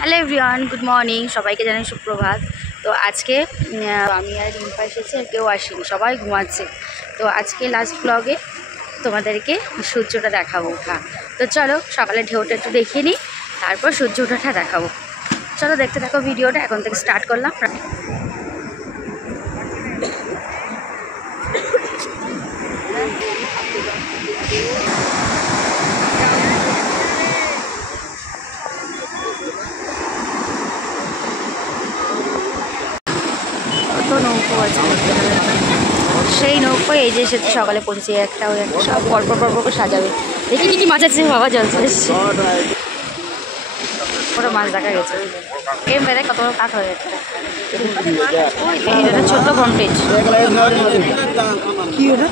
Hello everyone, good morning. সবাইকে জানাই সুপ্রভাত। তো আজকে আমি আর রিম্পা এসেছি, আর কেউ আসেনি, সবাই ঘুমাচ্ছে। তো আজকে লাস্ট ব্লগে তোমাদেরকে সূর্যটা দেখাবো। হ্যাঁ, তো চলো সকালে ঢেউটা একটু দেখিয়ে নিই, তারপর সূর্য ওঠাটা দেখাবো। চলো দেখতে থাকো ভিডিওটা, এখন থেকে স্টার্ট করলাম। কত নৌকো আছে, সেই নৌকো এই যে সেটা সকালে পড়েছে একটা, ওই একটা সব পরপর পরপর করে সাজাবে। দেখি কি কি মাছ আছে, বাবা জল চলে এসছে, পুরো মাছ দেখা গেছে। গেম বেড়ে কত বড় কাঠ হয়ে একটা, এটা ছোট্ট পমফ্রেট। কি ওটা?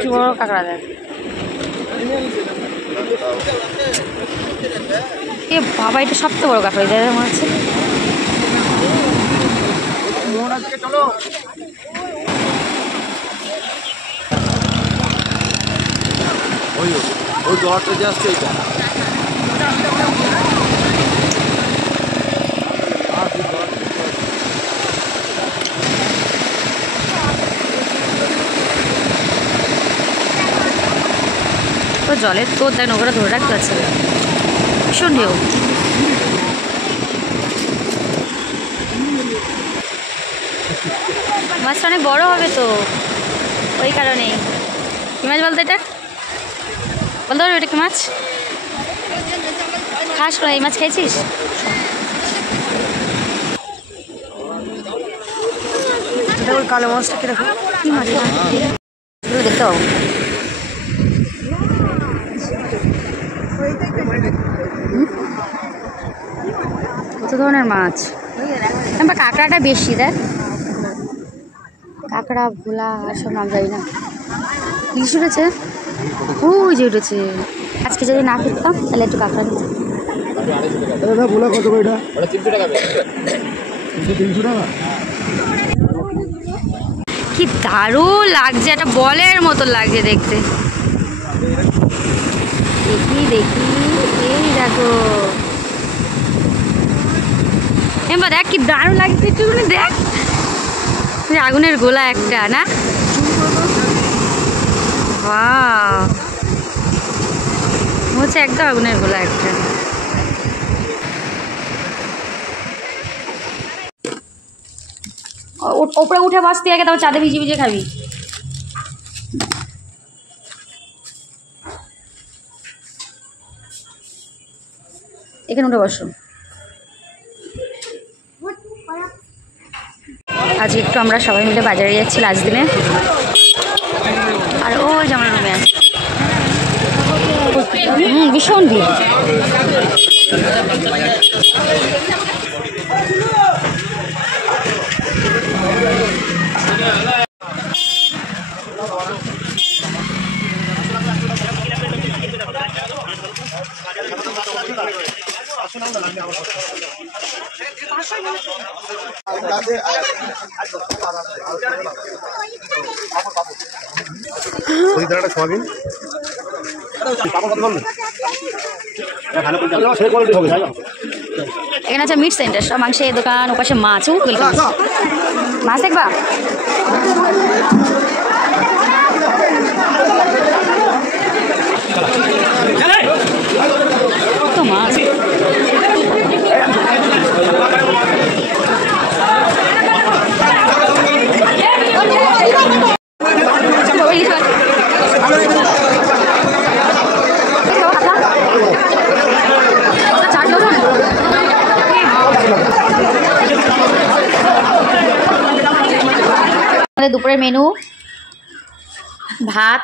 কি বড় কাঁকড়া দেখ, এ বাবা, এটা সবচেয়ে বড় কাঁকড়া দেয় মনে হচ্ছে। তো জলের তো তাই নৌকাটা ধরে রাখতে পারছে না, ভীষণ ঢেউ। মাছটা অনেক বড় হবে তো, ওই কারণেই। কি মাছ বলতো এটা? বলতে পারবি এটা কি মাছ? খাস করে এই মাছ খেয়েছিস? ওই কালো মাছটা কিরকম, কি মাছ দেখতে পাবো। কত ধরনের মাছ, কাঁকড়াটা বেশি দেখ, কাঁকড়া ভোলা আর সব নাম যাই না। ইলিশ উঠেছে, ওই যে উঠেছে। আজকে যদি না ফিরতাম তাহলে একটু কাঁকড়া নিতাম। কি দারুণ লাগছে, একটা বলের মতো লাগছে দেখতে। দেখি দেখি, এই দেখো এবার দেখ কি দারুণ লাগছে, একটুখানি দেখ। আগুনের গোলা একটা না, হচ্ছে একদম আগুনের গোলা একটা। ওপরে উঠে বসতে আগে, তারপর চাঁদে ভিজে ভিজে খাবি। এখানে উঠে বসো। আজ একটু আমরা সবাই মিলে বাজারে যাচ্ছি লাস্ট দিনে, আর ওই যে আমরা রুমে আছি। ভীষণ ভিড়। এখানে আছে মিট সেন্টার, সব মাংসের দোকান, ওপাশে মাছ, মাছ দেখবা। কত মাছ, দুপুরের মেনু ভাত,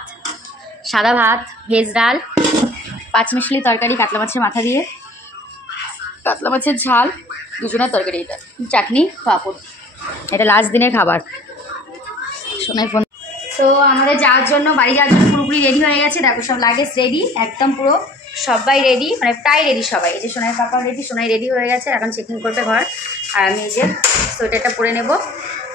সাদা ভাত, ভেজ ডাল, পাঁচমিশালি তরকারি কাতলা মাছের মাথা দিয়ে, কাতলা মাছের ঝাল, দুজনের তরকারি, এটা চাটনি, পাঁপড়। এটা লাস্ট দিনের খাবার। শোনাই ফোন। তো আমাদের যাওয়ার জন্য, বাড়ি যাওয়ার জন্য পুরোপুরি রেডি হয়ে গেছে। দেখো সব লাগেজ রেডি, একদম পুরো সবাই রেডি, মানে প্রায় রেডি সবাই। এই যে সোনাই পাপা রেডি, সোনাই রেডি হয়ে গেছে, এখন চেকিং করবে ঘর। আর আমি এই যে সোয়েটারটা পরে নেব।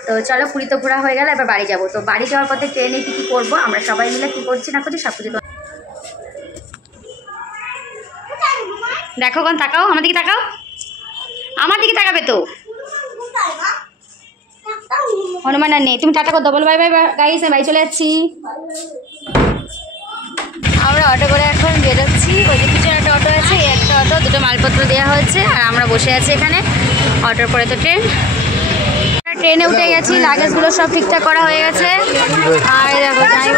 তো চলো, পুরী তো ঘোরা হয়ে গেল, এবার বাড়ি যাবো। তো বাড়ি যাওয়ার পথে ট্রেনে কী করবো, আমরা সবাই মিলে কী করছি না করছি সব কিছু দেখো। কোন তাকাও, আমার দিকে তাকাও, আমার দিকে তাকাবে তো। হনুমান আর নেই, তুমি টাটা করে দাও, বলো বাই বাই গাইস, বাড়ি চলে যাচ্ছি। আমরা অটো করে এখন বেরোচ্ছি। ওই যে পিছনে একটা অটো আছে, এই একটা অটো, দুটো মালপত্র দেওয়া হয়েছে আর আমরা বসে আছি এখানে। অটোর পরে তো ট্রেনে উঠে গেছি, লাগেজগুলো সব ঠিকঠাক করা হয়ে গেছে। আর দেখো যাই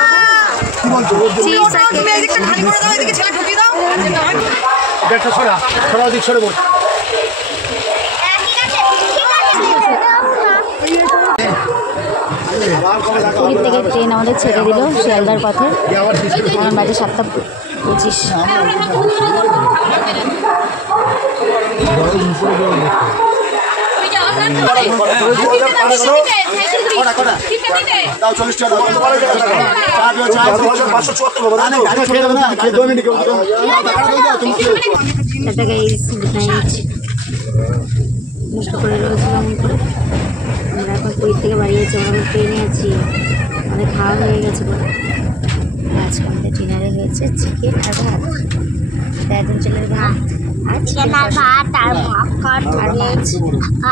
পুরীর থেকে ট্রেন আমাদের ছেড়ে দিল শিয়ালদার পথে। এখন বাজে 7:25। আমরা এখন পুরীর থেকে বাড়ি যাচ্ছি, আমরা ট্রেনে আছি, আমাদের খাওয়া হয়ে গেছে। আজকে আমাদের ডিনারে হয়েছে চিকেন আর ভাত, একদম ছেলের ভাত আর চিকেন আর ভাত আর মাখন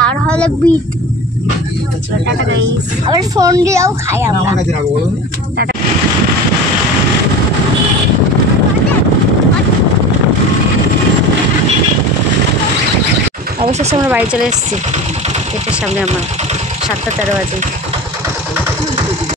আর হলো বিট। টাটা গাইস, আবার ফোন দিয়েও খাই আমরা। অবশেষে আমরা বাড়ি চলে এসেছি। গেটের সামনে আমার 7:13 বাজে।